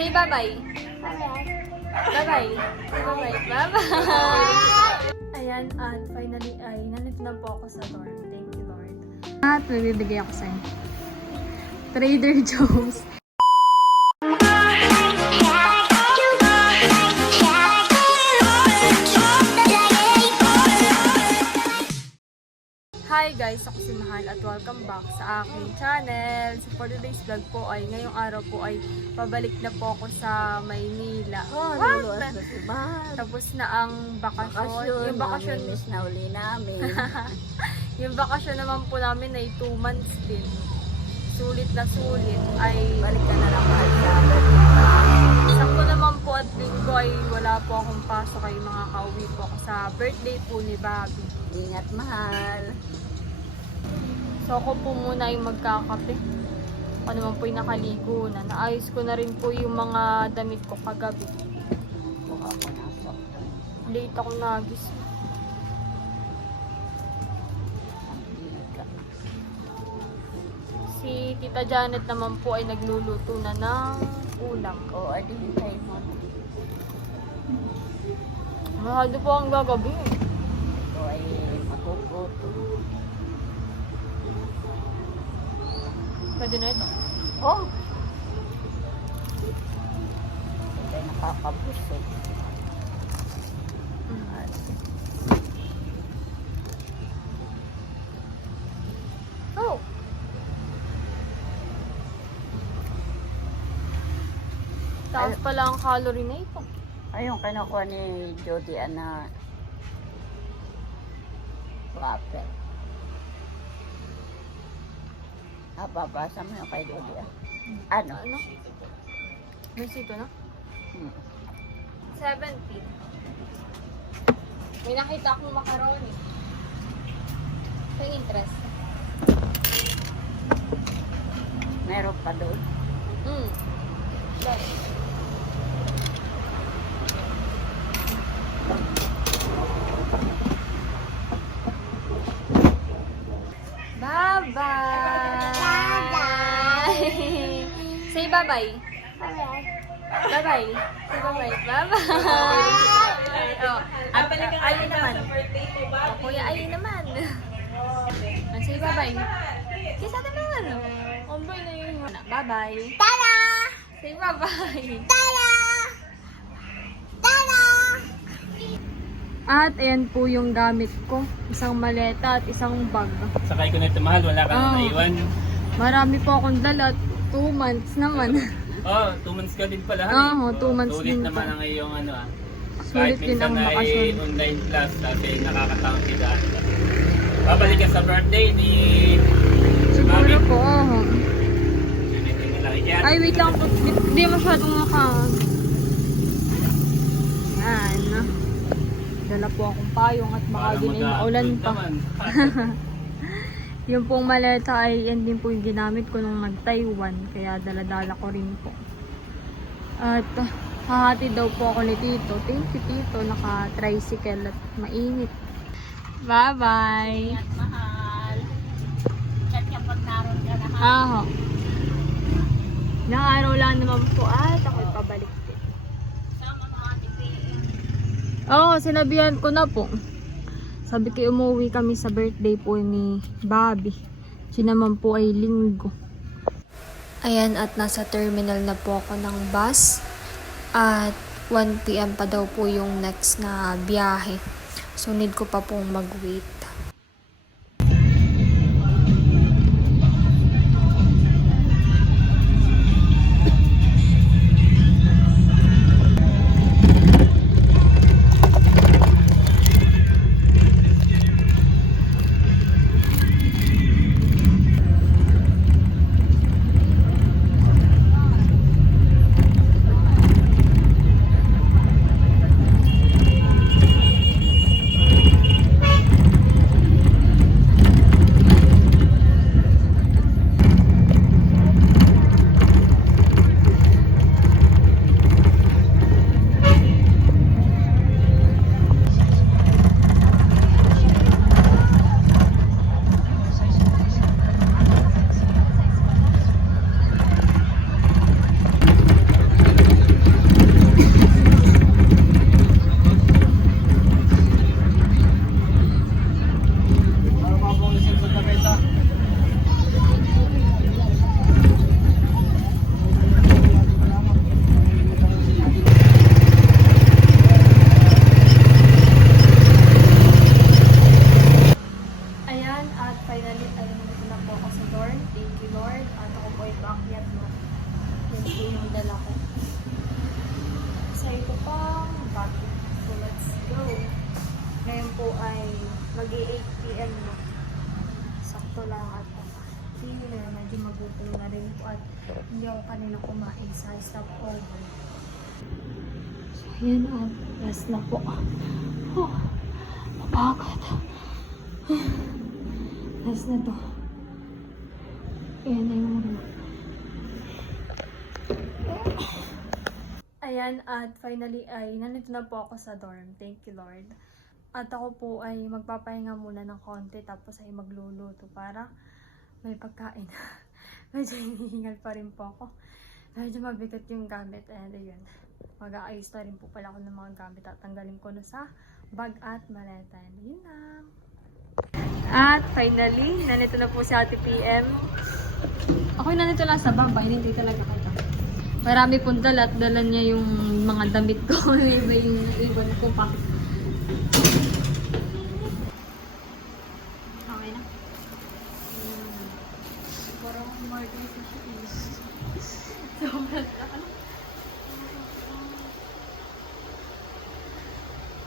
Say bye-bye. Bye-bye. Say bye-bye. Bye-bye. Ayan, at finally ay nandito na po ako sa dorm. Thank you, Lord. At may bibigay ako sa'yo. Trader Joe's. Hi guys, ako si Mahal at welcome back sa aking channel. So for today's vlog po ay ngayong araw po ay pabalik na po ako sa Maynila. Tapos na ang bakasyon. Yung bakasyon na uli namin. yung bakasyon naman po namin ay 2 months din. Sulit na sulit ay Balik ka na lang sa sakto naman po at linggo ay wala po akong pasok ay makakauwi po ako sa birthday po ni Bobby. Ingat, Mahal. So ako po muna yung magkakape. Ako naman po yung nakaligo na. Naayos ko na rin po yung mga damit ko kagabi. Buka ko na sa Late ako nagising. Si Tita Janet naman po ay nagluluto na ng ulam. O, ay dinitay mo. Mahado po ang gagabi. Ito ay matututo. Pwede na ito. Oh! Ito ay nakakabusog. Oh! Taas pala ang calorie na ito. Ayun, kinukuha ni Jody na wape. Babasa mo yung kay Jody. Ano? Ano? May sito na? 70. May nakita akong macaroni. Sa interest. Meron pa doon. Done. Bye-bye! Say bye-bye. Bye-bye. Say bye-bye. Bye-bye. Oh, Ali naman. Oh, Kuya Ali naman. Say bye-bye. Kiss ate naman. Omboy na yun. Bye-bye. Tada! Say bye-bye. Tada! Tada! At ayan po yung gamit ko. Isang maleta at isang bag. Sakay ko na ito, Mahal. Wala ka na naiwan. Marami po akong dala. 2 months naman. Oh, 2 months ka din pala. Oo, 2 months sulit din naman po. ang iyong ano Sulit din ang minsan bakasyon. ay online class kasi nakakataong tidaan ka. Babalik ka sa birthday ni Siguro Mami. po. Hindi mo lang yan. Ay, wait lang po. Hindi masyadong Yan. Dala po akong payong at baka din ay maulan pa. Yung pong maleta ay yan din po yung ginamit ko nung nag-Taiwan. Kaya dala-dala ko rin po. At hahati daw po ako ni Tito. Thank you, Tito. Naka-tricycle at mainit. Bye-bye! Ingat, Mahal. Chat ka pag naroon ka na, ha? Aho. Ilang araw lang naman po at ako'y pabalik din. Sama ng ate PM. Oo, sinabihan ko na po. Sabi ko umuwi kami sa birthday po ni Bobby. Siya naman po ay linggo. Ayan, at nasa terminal na po ako ng bus. At 1 PM pa daw po yung next na biyahe. So need ko pa pong mag-wait. Mag-8 p.m. na. Sakto lang at dinner, medyo magutom na rin po at hindi ako kanina kumain sa stopover. So, ayan at rest na po. Oh, napagod. Rest na to. Ayan na yung room. Ayan, at finally ay nandito na po ako sa dorm. Thank you, Lord. At ako po ay magpapahinga muna ng konti tapos ay magluluto para may pagkain. Medyo hinihingal pa rin po ako. Medyo mabigat yung gamit and ayun. Mag-aayos na rin po pala ako ng mga gamit at tanggalin ko na sa bag at maleta. And yun lang. At finally, nandito na po si Ate PM. Ako nandito lang sa baba, hindi talaga kita. Marami pong dala at dala niya yung mga damit ko. Iba yung iwan ko pa. Okay na. Parang market ko siya is. Sobrang ano.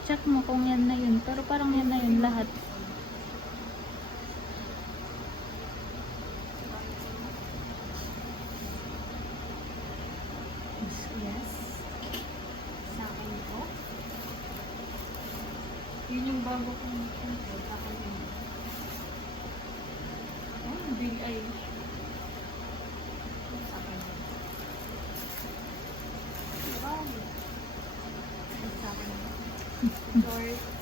Check mo kung yan na yun. Pero parang yan na yun lahat. Yes. Sa akin po. Yun yung bago kong control. Sa akin yun. Oh, big eye. Sa akin yun. Wow. Sa akin yun. Shorts.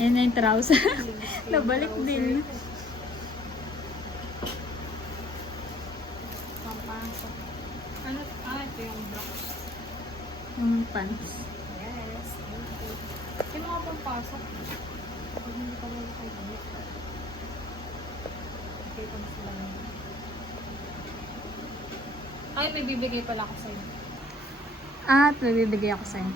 Ayan na yung trouser. Nabalik din. Pampasok. Ano? Ito yung blocks. Yung pants. Yes, thank you. Sino nga pampasok? Pag hindi pa lang kayo damit. Okay, pang sila yun. Ay, may bibigay pala ako sa'yo. At may bibigay ako sa'yo.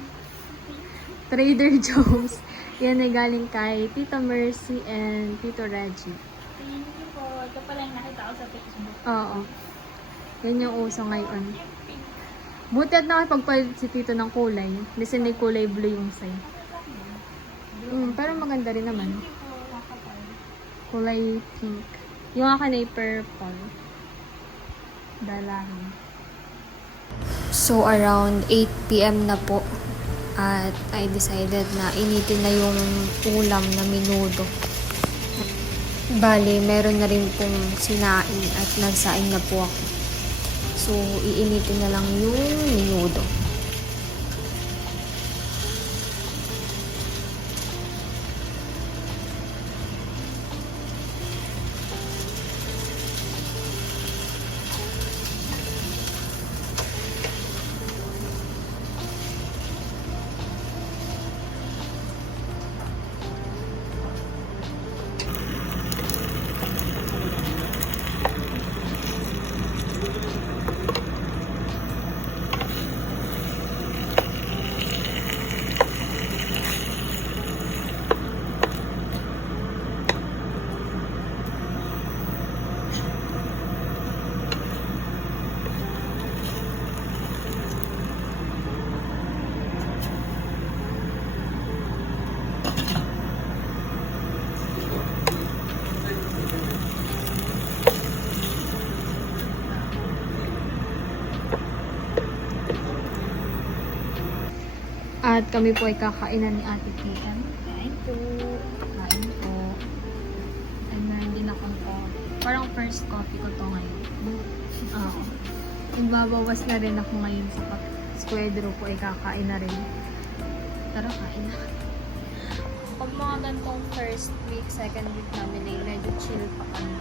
Trader Joe's. Yan ay galing kay Tita Mercy and Tito Reggie. Thank you po. Ito pala yung nakita ko sa Facebook. Oo. Yan yung uso ngayon. Buti at nakipagpalit si Tito ng kulay. Kasi may kulay blue yung sa'yo. Pero maganda rin naman. Kulay pink. Yung akin ay purple. Dalahin. So around 8 p.m. na po. At I decided na initin na yung ulam na menudo. Bali, meron na rin pong sinaing at nagsaing na po ako. So, iinitin na lang yung menudo. At kami po ay kakainan ni Ate PM. Kain po. Kain po. And meron din akong parang first coffee ko to ngayon. Oo. Magbabawas na rin ako ngayon sa squadro po ay kakain na rin. Tara, kain na. Pag mga gantong first week, second week namin ay medyo chill pa kami.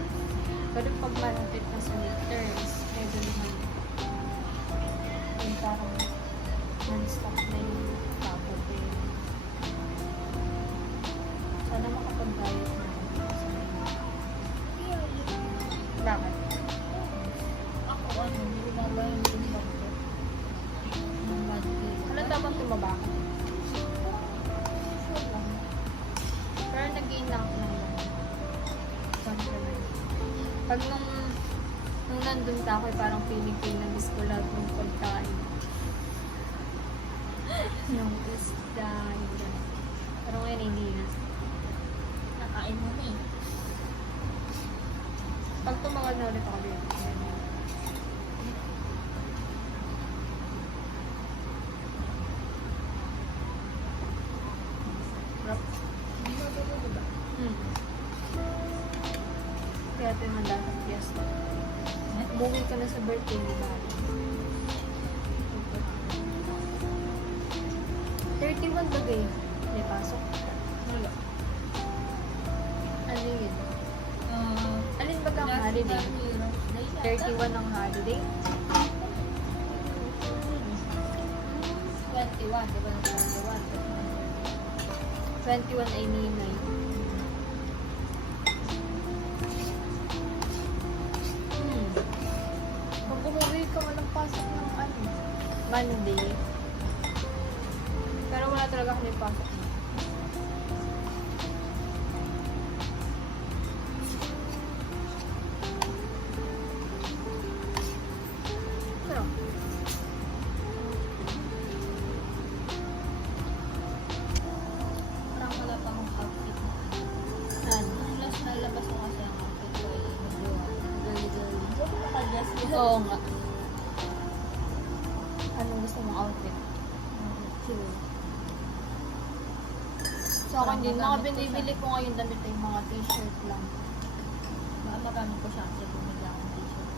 Pero pag malapit na sa midterms, medyo naman yung parang non-stop na yung paputin. Sana makapag-diet na ako. Bakit? Ako hindi ba yung timbang ko? Ano dapat tumaba ka? Pero nag-gain lang ako ng confidence. Pag nung nandun ka ako, parang feeling ko na miss ko lahat ng pagkain. Yung isda, yun. Pero ngayon hindi na. tumagal na ulit ako dito. Sarap. Kaya ito yung handa ng fiesta. Umuwi ka na sa birthday ni Bali. 31 bagay. May pasok. Wala. Ano yun? Alin ba kang holiday? 31 ang holiday? 21, di ba? 21 ay Ninoy. Pag umuwi ka, walang pasok ng ano? Monday. Pero wala talaga kami pasok. Pero, Parang wala pa akong outfit na ano. Ang last na labas ko kasi ang outfit ko ay medyo girly-girly. Hindi ako nakadress dito. oo nga. Anong gusto mong outfit? Cute. So ako din, mga binibili ko ngayon damit ay mga t-shirt lang. Baka magamit ko siya kasi bumili akong t-shirt.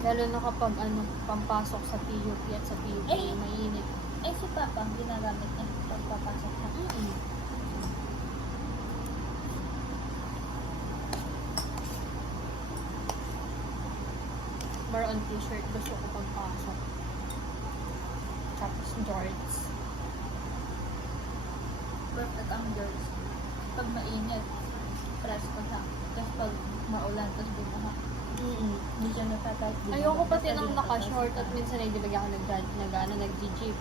Lalo na kapag ano, pampasok sa PUP at sa PUP, Ay! mainit. Eh, si Papa, ginagamit niya pagpapasok siya. More on t-shirt, gusto ko pagpasok. Tapos jorts. Perfect ang girls. Pag mainit, press ko siya. Tapos pag maulan, tapos bumaha. Hindi siya natatight. Ayoko pati ng naka-short at minsan ay di ba ako nag-jeep.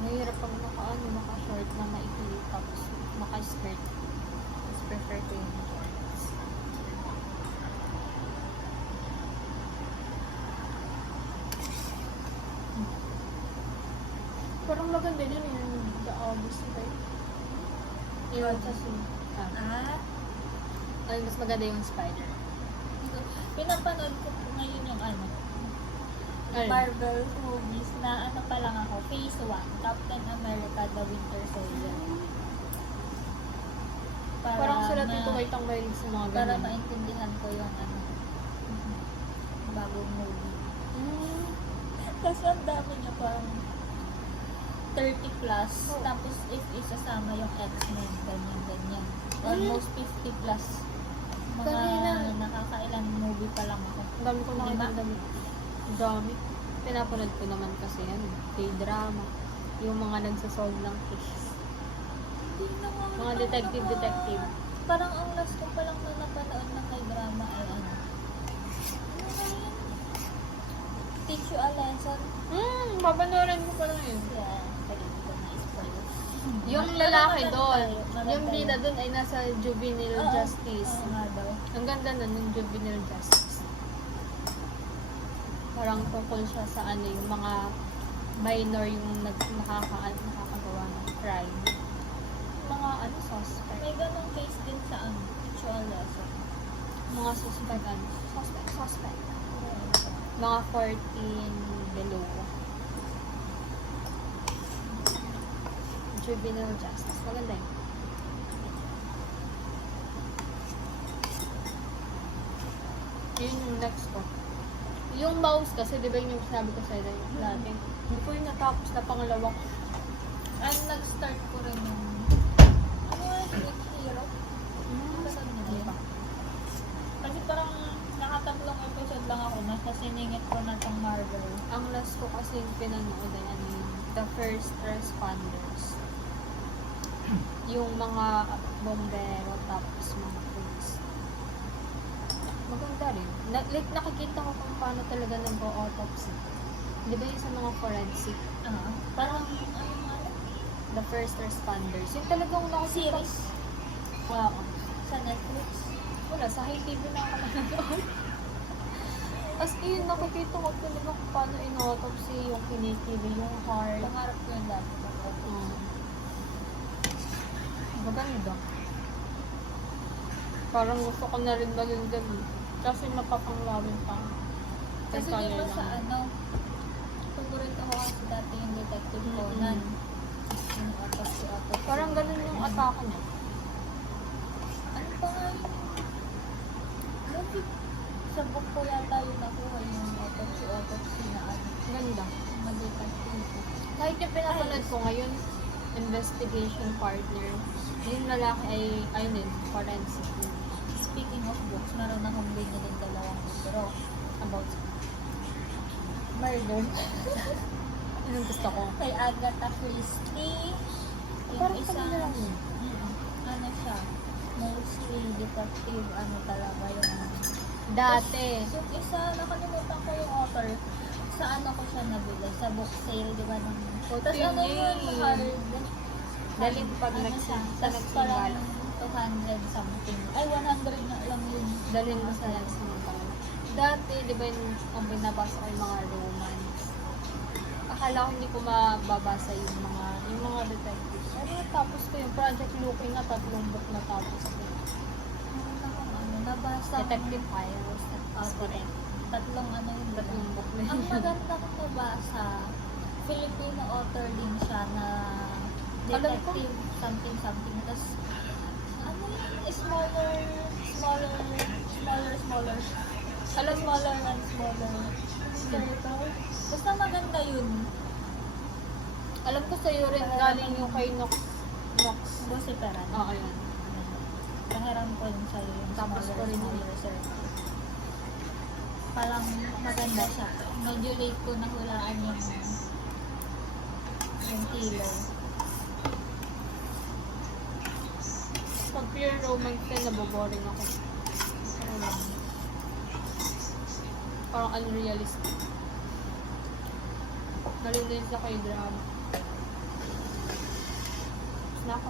Mahirap pag naka-short na maikli tapos naka-skirt. Mas prefer ko yung jorts. Parang maganda din yung The August, right? Yung sa ay, mas maganda yung spider. Pinapanood ko po ngayon yung ano, Ano? Marvel movies na ano pa lang ako, Phase 1, Captain America, The Winter Soldier. Parang sila dito may tang mahilig sa mga Para ganun. maintindihan ko yung ano, bagong movie. Tapos ang dami niya parang 30 plus, tapos if isasama yung X-Men, ganyan. Almost 50 plus. Mga Kanina. nakakailang movie pa lang ako. Ang dami ko nakita ang dami. Ang dami. Pinapanood ko naman kasi yan. K-drama. Yung mga nagsasolve ng case. Mga detective. Parang ang last ko pa lang na napanood na kay drama ay ano. Teach you a lesson. Papanoorin ko pa lang yun. Yeah, pwede ko na spoil. Yung lalaki doon. Maganda Yung bida yun. doon ay nasa juvenile Oo. justice. Oo nga daw. Ang ganda nun, yung juvenile justice. Parang tungkol siya sa ano, yung mga minor yung nakakagawa ng crime. Mga ano, suspect. May ganong case din sa ano, teach you a lesson. Mga suspect, ano? Suspect. Mga 14 below. Juvenile justice. Maganda yun. Yun yung next ko. Yung mouse kasi, di ba yun yung sinabi ko sa'yo dati? Hindi ko yung natapos na pangalawa ko. Ang nag-start ko rin yung ano yung Week Hero? Kasal na Ano yun. pa? Kasi parang nakatatlong episode lang ako na kasi siningit ko na tong Marvel. Ang last ko kasi yung pinanood ay ano yun, The First Responders. Yung mga bombero tapos mga police. Maganda rin. Like nakikita ko kung paano talaga nag-autopsy. Di ba yun sa mga forensic? Parang ayun nga The First Responders. Yung talagang nakikita. series Wow. sa Netflix. Wala, sa High TV na ako nanonood. As in, nakikita ko talaga kung paano in-autopsy yung kinikili, yung heart. Pangarap ko yung dati. Maganda. Parang gusto ko na rin maging ganun. Kasi mapapanglawin pa. Kasi di ba sa paborito ko kasi dati yung Detective Conan. Yung autopsy. Parang ganun yung atake niya. Ano pa nga yun? Sa book ko yata yung nakuha yung autopsy na Ganda. mag-detective. Kahit yung pinapanood ko ngayon, investigation partner, yung lalaki ay, ayun din, forensic. Speaking of books, meron akong binili dalawang libro About murder. anong gusto ko. Kay Agatha Christie. Yung Parang isa, kanina lang yun. ano siya, mostly detective, ano talaga yung... Dati. Yung isa, nakalimutan ko yung author. Sa ano ko siya nabili? Sa book sale, di ba? Tapos yun ano yun, eh. hard. Daling pag Ano siya, sa tas parang nagsimula. 200 something. Ay, 100 na lang yun. Dalhin mo sa nagsimula. Dati, di ba yung binabasa ko yung mga romance. Akala ko hindi ko mababasa yung mga detective. Pero natapos ko yung Project Looking na 3 book na tapos ko. Meron akong nabasa. Detective Files. Correct. Tatlong yun. 3 book na Ang yun. maganda kong nabasa, Filipino author din siya na Alam ko. detective something. Tapos, ano yun, smaller. Alam mo, Smaller and smaller. Turtle. Basta maganda yun. alam ko sa'yo rin galing yung kay Nox. Vociferan. Oo, yun. Pahiram ko yun sa'yo yung Tapos ko rin yun. circle. Parang maganda siya. Medyo late ko nahulaan yung kilo. Pag pure romance ka, naboboring ako. Parang unrealistic. Galing din sa kay drama. Snap